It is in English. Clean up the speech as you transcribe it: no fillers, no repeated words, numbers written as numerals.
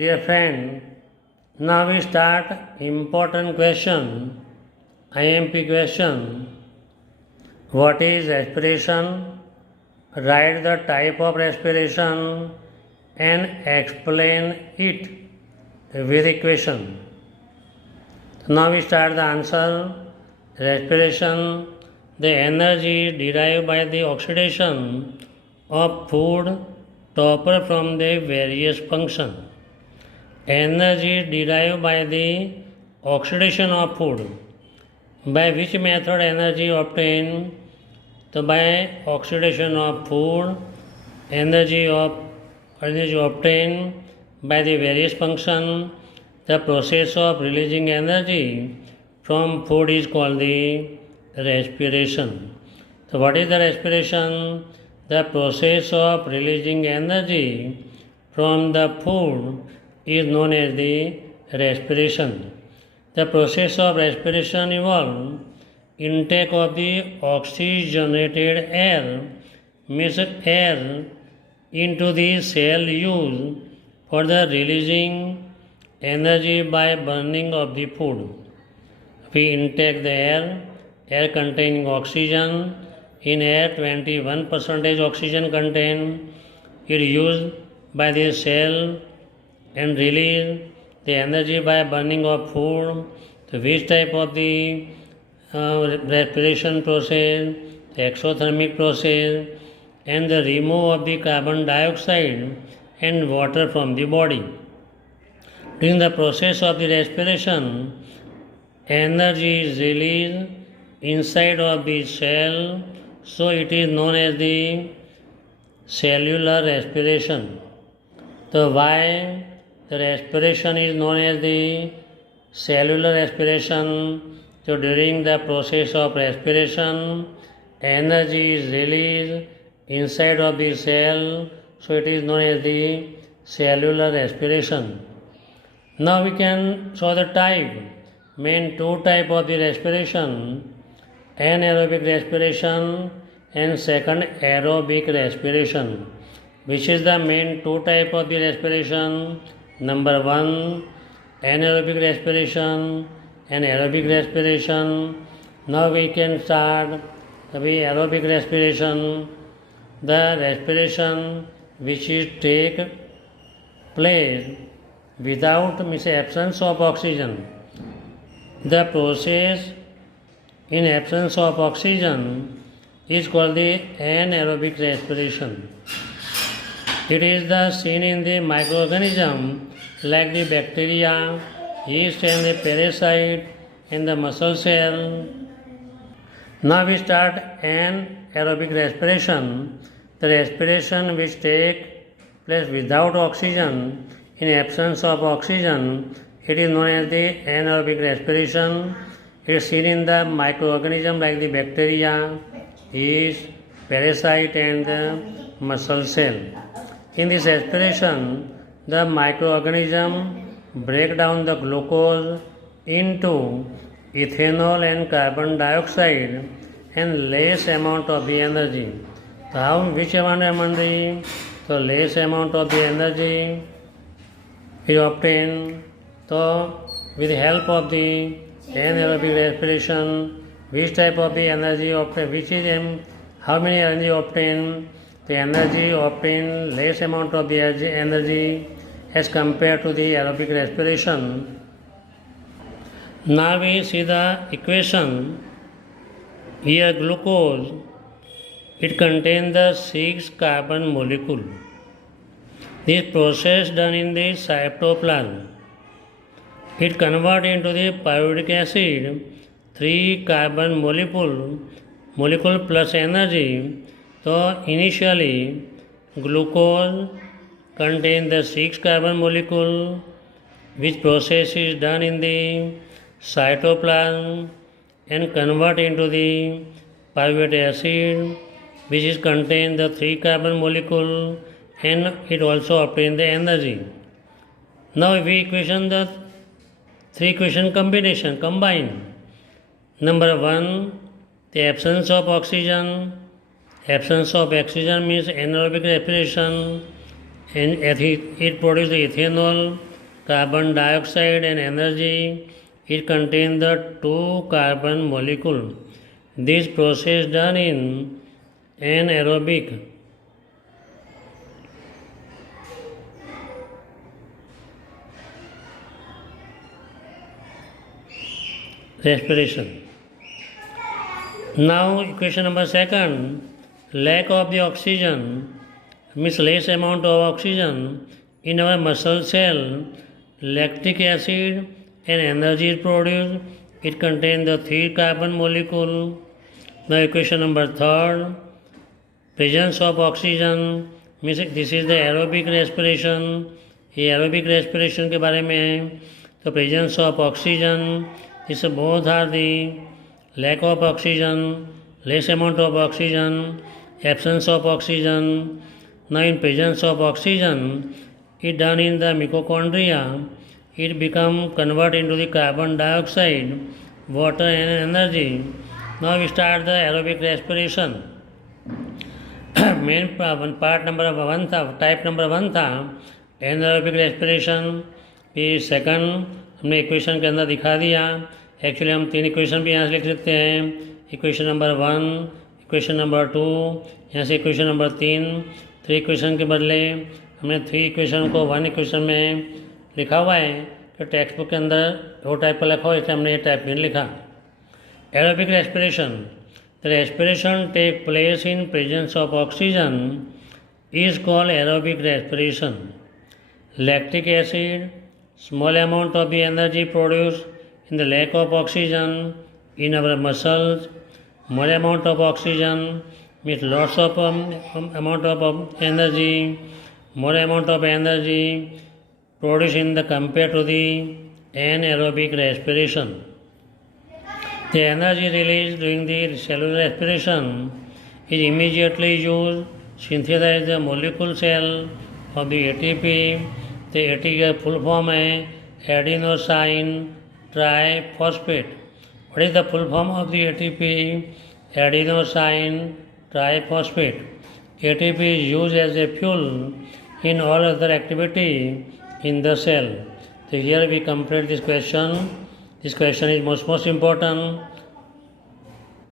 Dear friend, now we start important question, IMP question. What is respiration? Write the type of respiration and explain it with equation. Now we start the answer. Respiration, the energy derived by the oxidation of food topper from the various function. Energy derived by the oxidation of food. By which method energy obtained? So by oxidation of food, energy obtained by the various function. The process of releasing energy from food is called the respiration. So what is the respiration? The process of releasing energy from the food is known as the respiration. The process of respiration involves intake of the oxygenated air, means air into the cell used for the releasing energy by burning of the food. We intake the air containing oxygen. In air, 21% oxygen contained. It used by the cell and release the energy by burning of food. So which type of the respiration process? The exothermic process, and the removal of the carbon dioxide and water from the body. During the process of the respiration, energy is released inside of the cell, so it is known as the cellular respiration. So why the respiration is known as the cellular respiration? So during the process of respiration, energy is released inside of the cell, so it is known as the cellular respiration. Now we can show the type. Main two type of the respiration, anaerobic respiration and second aerobic respiration. Which is the main two type of the respiration? Number one, anaerobic respiration and aerobic respiration. Now we can start the aerobic respiration. The respiration which is take place without absence of oxygen. The process in absence of oxygen is called the anaerobic respiration. It is the seen in the microorganism like the bacteria, yeast and the parasite in the muscle cell. Now we start anaerobic respiration, the respiration which take place without oxygen. In absence of oxygen, it is known as the anaerobic respiration. It is seen in the microorganism like the bacteria, yeast, parasite and the muscle cell. In this respiration, the microorganism break down the glucose into ethanol and carbon dioxide and less amount of the energy. So which amount of energy? So less amount of the energy is obtained. So with the help of the anaerobic respiration, which type of the energy obtained, which is how many energy obtained? The energy obtained less amount of the energy as compared to the aerobic respiration. Now we see the equation. Here glucose, it contains the 6 carbon molecule. This process done in the cytoplasm. It converts into the pyruvic acid, 3 carbon molecule plus energy. So initially glucose contains the 6 carbon molecule, which process is done in the cytoplasm and convert into the pyruvic acid, which is contains the 3 carbon molecule, and it also obtains the energy. Now we equation the 3 equation combine. Number 1, the absence of oxygen. Absence of oxygen means anaerobic respiration, and it produces ethanol carbon dioxide and energy, it contains the two carbon molecule. This process done in anaerobic respiration. Now equation number second, lack of the oxygen means less amount of oxygen in our muscle cell, lactic acid and energy is produced. It contains the three carbon molecule. Now equation number third, presence of oxygen means this is the aerobic respiration. ये aerobic respiration के बारे में है. तो presence of oxygen, this both are the lack of oxygen, less amount of oxygen, absence of oxygen. Now in presence of oxygen, it done in the mitochondria, it become convert into the carbon dioxide, water and energy. Now we start the aerobic respiration. Main part number 1 था, type number 1 था anaerobic respiration. फिर second हमने equation के अंदर दिखा दिया. Actually हम 3 equation भी यहाँ से लिख सकते हैं. इक्वेशन नंबर 1, इक्वेशन नंबर 2, यहाँ से इक्वेशन नंबर 3. 3 इक्वेशन के बदले हमने 3 इक्वेशन को 1 इक्वेशन में लिखा हुआ है. तो टेक्स्ट बुक के अंदर वो टाइप का लिखा हुआ है, इसलिए हमने ये टाइप में लिखा. Aerobic respiration, the respiration take place in presence of oxygen is called aerobic respiration. Lactic acid, small amount of the energy produced in the lack of oxygen in our muscles. More amount of oxygen means lots of amount of energy. More amount of energy produced in the compared to the anaerobic respiration. The energy released during the cellular respiration is immediately used to synthesize the molecule cell of the ATP. The ATP का full form है adenosine triphosphate. What is the full form of the ATP? Adenosine triphosphate. ATP is used as a fuel in all other activity in the cell. So here we complete this question. This question is most important.